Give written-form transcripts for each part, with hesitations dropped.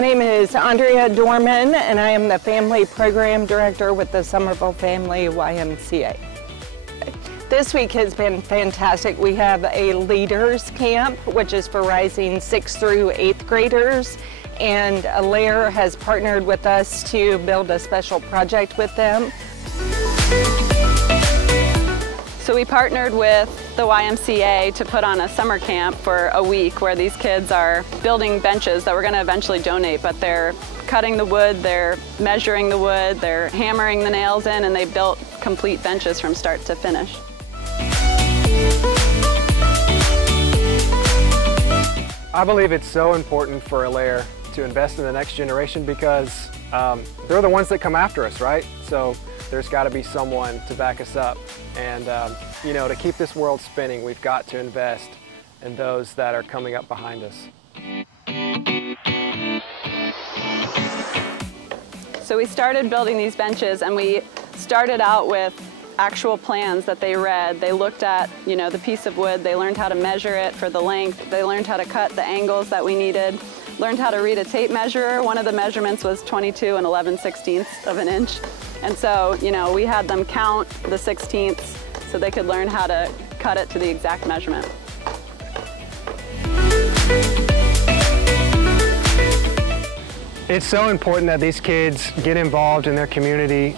My name is Andrea Dorman, and I am the Family Program Director with the Summerville Family YMCA. This week has been fantastic. We have a leaders camp, which is for rising 6th through 8th graders, and Alair has partnered with us to build a special project with them. So we partnered with the YMCA to put on a summer camp for a week where these kids are building benches that we're going to eventually donate, but they're cutting the wood, they're measuring the wood, they're hammering the nails in, and they built complete benches from start to finish. I believe it's so important for Alair to invest in the next generation because they're the ones that come after us, right? So there's got to be someone to back us up. And you know, to keep this world spinning, we've got to invest in those that are coming up behind us. So we started building these benches, and we started out with actual plans that they read. They looked at, you know, the piece of wood, they learned how to measure it for the length, they learned how to cut the angles that we needed, learned how to read a tape measure. One of the measurements was 22 and 11/16 of an inch. And so, you know, we had them count the 16ths so they could learn how to cut it to the exact measurement. It's so important that these kids get involved in their community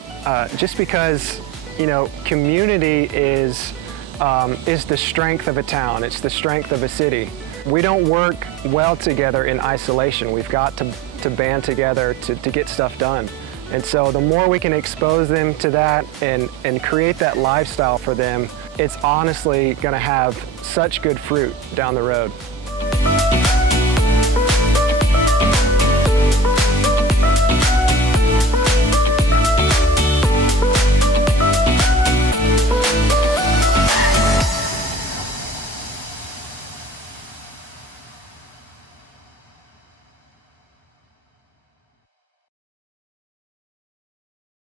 just because, you know, community is the strength of a town. It's the strength of a city. We don't work well together in isolation. We've got to band together to get stuff done. And so the more we can expose them to that and create that lifestyle for them, it's honestly going to have such good fruit down the road.